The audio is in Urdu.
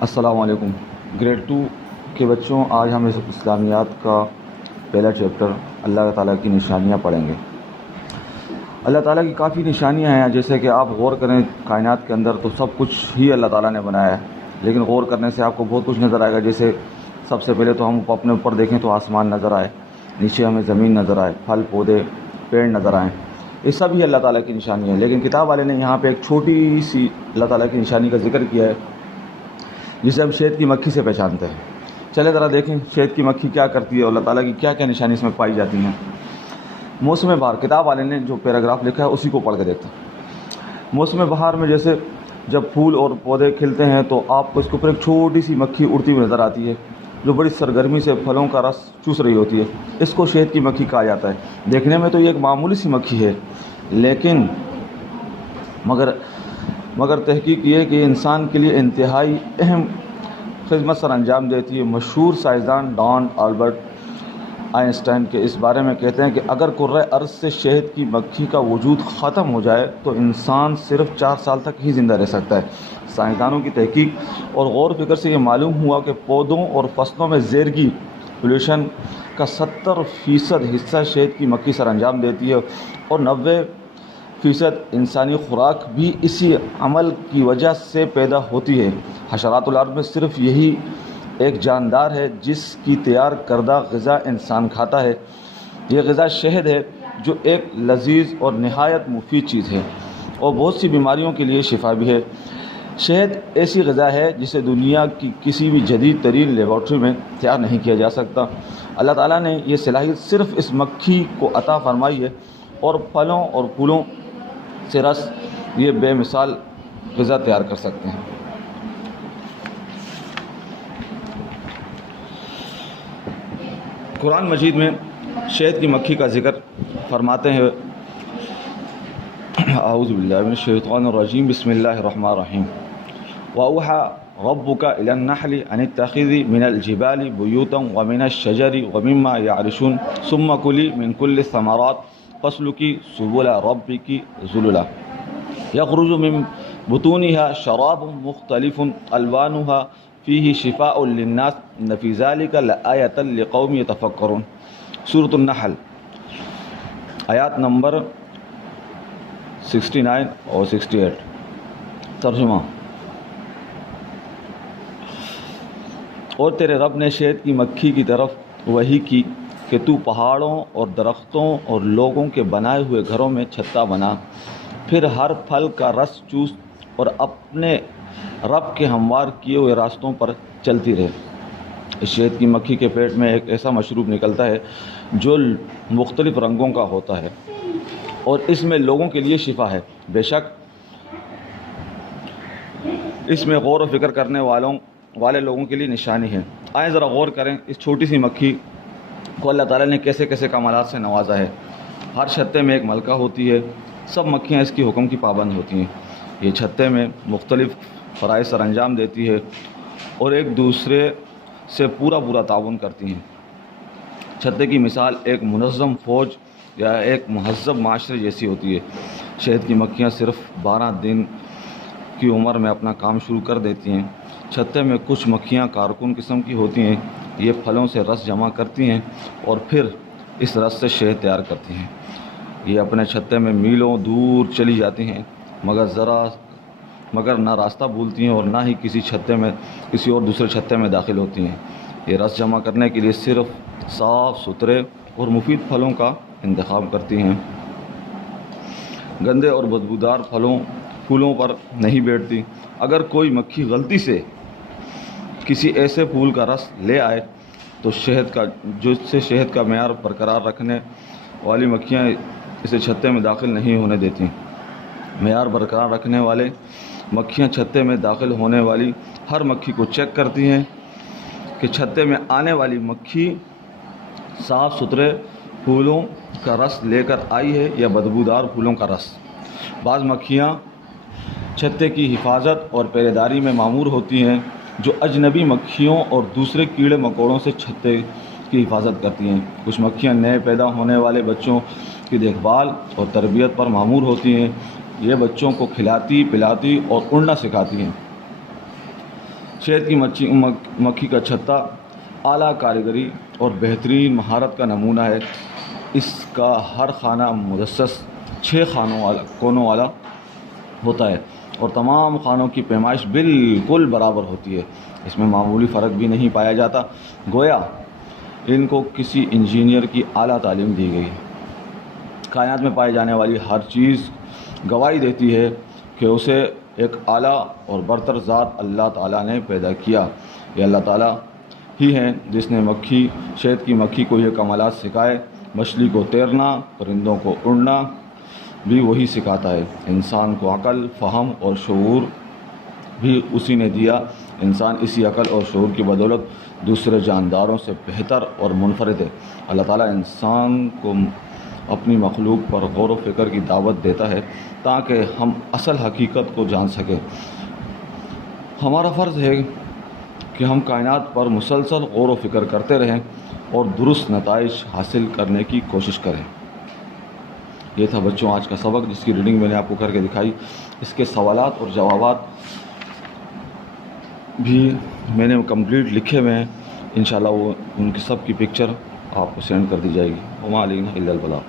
السلام علیکم۔ گریڈ 2 کے بچوں، آج ہم اسلامیات کا پہلا چیپٹر اللہ تعالیٰ کی نشانیاں پڑھیں گے۔ اللہ تعالیٰ کی کافی نشانیاں ہیں، جیسے کہ آپ غور کریں کائنات کے اندر تو سب کچھ ہی اللہ تعالیٰ نے بنایا ہے، لیکن غور کرنے سے آپ کو بہت کچھ نظر آئے گا۔ جیسے سب سے پہلے تو ہم اپنے اوپر دیکھیں تو آسمان نظر آئے، نیچے ہمیں زمین نظر آئے، پھل پودے پیڑ نظر آئیں، یہ سب ہی اللہ تعالیٰ کی نشانی ہے۔ لیکن کتاب والے نے یہاں پہ ایک چھوٹی سی اللہ تعالیٰ کی نشانی کا ذکر کیا ہے، جسے ہم شہد کی مکھی سے پہچانتے ہیں۔ چلے ذرا دیکھیں شہد کی مکھی کیا کرتی ہے اور اللہ تعالیٰ کی کیا کیا نشانی اس میں پائی جاتی ہیں۔ موسم بہار، کتاب والے نے جو پیراگراف لکھا ہے اسی کو پڑھ کے دیکھتے ہیں۔ موسم بہار میں جیسے جب پھول اور پودے کھلتے ہیں تو آپ کو اس کے اوپر ایک چھوٹی سی مکھی اڑتی ہوئی نظر آتی ہے، جو بڑی سرگرمی سے پھلوں کا رس چوس رہی ہوتی ہے۔ اس کو شہد کی مکھی کہا جاتا ہے۔ دیکھنے میں تو یہ ایک معمولی سی مکھی ہے، لیکن مگر تحقیق یہ ہے کہ انسان کے لیے انتہائی اہم خدمت سر انجام دیتی ہے۔ مشہور سائنسدان ڈان البرٹ آئنسٹائن کے اس بارے میں کہتے ہیں کہ اگر کرۂ ارض سے شہد کی مکھی کا وجود ختم ہو جائے تو انسان صرف 4 سال تک ہی زندہ رہ سکتا ہے۔ سائنسدانوں کی تحقیق اور غور و فکر سے یہ معلوم ہوا کہ پودوں اور فصلوں میں زیرگی پولوشن کا 70% حصہ شہد کی مکھی سر انجام دیتی ہے، اور 90% انسانی خوراک بھی اسی عمل کی وجہ سے پیدا ہوتی ہے۔ حشرات الارض میں صرف یہی ایک جاندار ہے جس کی تیار کردہ غذا انسان کھاتا ہے۔ یہ غذا شہد ہے، جو ایک لذیذ اور نہایت مفید چیز ہے اور بہت سی بیماریوں کے لیے شفا بھی ہے۔ شہد ایسی غذا ہے جسے دنیا کی کسی بھی جدید ترین لیبارٹری میں تیار نہیں کیا جا سکتا۔ اللہ تعالیٰ نے یہ صلاحیت صرف اس مکھی کو عطا فرمائی ہے، اور پھلوں اور پھولوں سے رس یہ بے مثال غذا تیار کر سکتے ہیں۔ قرآن مجید میں شہد کی مکھی کا ذکر فرماتے ہیں، اعوذ باللہ من الشیطان الرجیم، بسم اللہ الرحمن الرحیم، وَأَوْحَى رَبُّكَ إِلَى النَّحْلِ أَنِ اتَّخِذِي مِنَ الْجِبَالِ بُيُوتًا وَمِنَ الشَّجَرِ وَمِمَّا يَعْرِشُونَ ثُمَّ كُلِي مِنْ كُلِّ الثَّمَرَاتِ فَاسْلُكِي سُبُلَ رَبِّكِ ذُلُلًا يَخْرُجُ مِنْ بُطُونِهَا شَرَابٌ مُخْتَلِفٌ أَلْوَانُهَا فِيهِ شِفَاءٌ لِلنَّاسِ إِنَّ فِي ذَلِكَ لَآيَةً لِقَوْمٍ يَتَفَكَّرُونَ۔ سورۃ النحل، آیات نمبر 69 اور 68۔ ترجمہ: اور تیرے رب نے شہد کی مکھی کی طرف وحی کی کہ تو پہاڑوں اور درختوں اور لوگوں کے بنائے ہوئے گھروں میں چھتا بنا، پھر ہر پھل کا رس چوس اور اپنے رب کے ہموار کیے ہوئے راستوں پر چلتی رہے۔ اس شہد کی مکھی کے پیٹ میں ایک ایسا مشروب نکلتا ہے جو مختلف رنگوں کا ہوتا ہے، اور اس میں لوگوں کے لیے شفا ہے۔ بے شک اس میں غور و فکر کرنے والے لوگوں کے لیے نشانی ہے۔ آئیں ذرا غور کریں اس چھوٹی سی مکھی کو اللہ تعالیٰ نے کیسے کیسے کمالات سے نوازا ہے۔ ہر چھتے میں ایک ملکہ ہوتی ہے، سب مکھیاں اس کی حکم کی پابند ہوتی ہیں۔ یہ چھتے میں مختلف فرائض سر انجام دیتی ہے اور ایک دوسرے سے پورا تعاون کرتی ہیں۔ چھتے کی مثال ایک منظم فوج یا ایک مہذب معاشرے جیسی ہوتی ہے۔ شہد کی مکھیاں صرف 12 دن کی عمر میں اپنا کام شروع کر دیتی ہیں۔ چھتے میں کچھ مکھیاں کارکن قسم کی ہوتی ہیں، یہ پھلوں سے رس جمع کرتی ہیں اور پھر اس رس سے شہد تیار کرتی ہیں۔ یہ اپنے چھتے میں میلوں دور چلی جاتی ہیں، مگر نہ راستہ بھولتی ہیں اور نہ ہی کسی اور دوسرے چھتے میں داخل ہوتی ہیں۔ یہ رس جمع کرنے کے لیے صرف صاف ستھرے اور مفید پھلوں کا انتخاب کرتی ہیں۔ گندے اور بدبودار پھولوں پر نہیں بیٹھتی۔ اگر کوئی مکھی غلطی سے کسی ایسے پھول کا رس لے آئے تو شہد کا معیار برقرار رکھنے والی مکھیاں اسے چھتے میں داخل نہیں ہونے دیتی۔ معیار برقرار رکھنے والے مکھیاں چھتے میں داخل ہونے والی ہر مکھی کو چیک کرتی ہیں کہ چھتے میں آنے والی مکھی صاف ستھرے پھولوں کا رس لے کر آئی ہے یا بدبودار پھولوں کا رس۔ بعض مکھیاں چھتے کی حفاظت اور پہرے داری میں مامور ہوتی ہیں، جو اجنبی مکھیوں اور دوسرے کیڑے مکوڑوں سے چھتے کی حفاظت کرتی ہیں۔ کچھ مکھیاں نئے پیدا ہونے والے بچوں کی دیکھ بھال اور تربیت پر مامور ہوتی ہیں۔ یہ بچوں کو کھلاتی پلاتی اور اڑنا سکھاتی ہیں۔ شہد کی مکھی کا چھتا اعلیٰ کاریگری اور بہترین مہارت کا نمونہ ہے۔ اس کا ہر خانہ مجسس 6 کونوں والا ہوتا ہے اور تمام خانوں کی پیمائش بالکل برابر ہوتی ہے، اس میں معمولی فرق بھی نہیں پایا جاتا، گویا ان کو کسی انجینئر کی اعلیٰ تعلیم دی گئی۔ کائنات میں پائی جانے والی ہر چیز گواہی دیتی ہے کہ اسے ایک اعلیٰ اور برتر ذات اللہ تعالیٰ نے پیدا کیا۔ یہ اللہ تعالیٰ ہی ہے جس نے شہد کی مکھی کو یہ کمالات سکھائے۔ مچھلی کو تیرنا، پرندوں کو اڑنا بھی وہی سکھاتا ہے۔ انسان کو عقل، فہم اور شعور بھی اسی نے دیا۔ انسان اسی عقل اور شعور کی بدولت دوسرے جانداروں سے بہتر اور منفرد ہے۔ اللہ تعالیٰ انسان کو اپنی مخلوق پر غور و فکر کی دعوت دیتا ہے تاکہ ہم اصل حقیقت کو جان سکیں۔ ہمارا فرض ہے کہ ہم کائنات پر مسلسل غور و فکر کرتے رہیں اور درست نتائج حاصل کرنے کی کوشش کریں۔ یہ تھا بچوں آج کا سبق، جس کی ریڈنگ میں نے آپ کو کر کے دکھائی۔ اس کے سوالات اور جوابات بھی میں نے کمپلیٹ لکھے ہوئے ہیں، انشاءاللہ وہ ان کی سب کی پکچر آپ کو سینڈ کر دی جائے گی۔ وما علینا الا البلاغ۔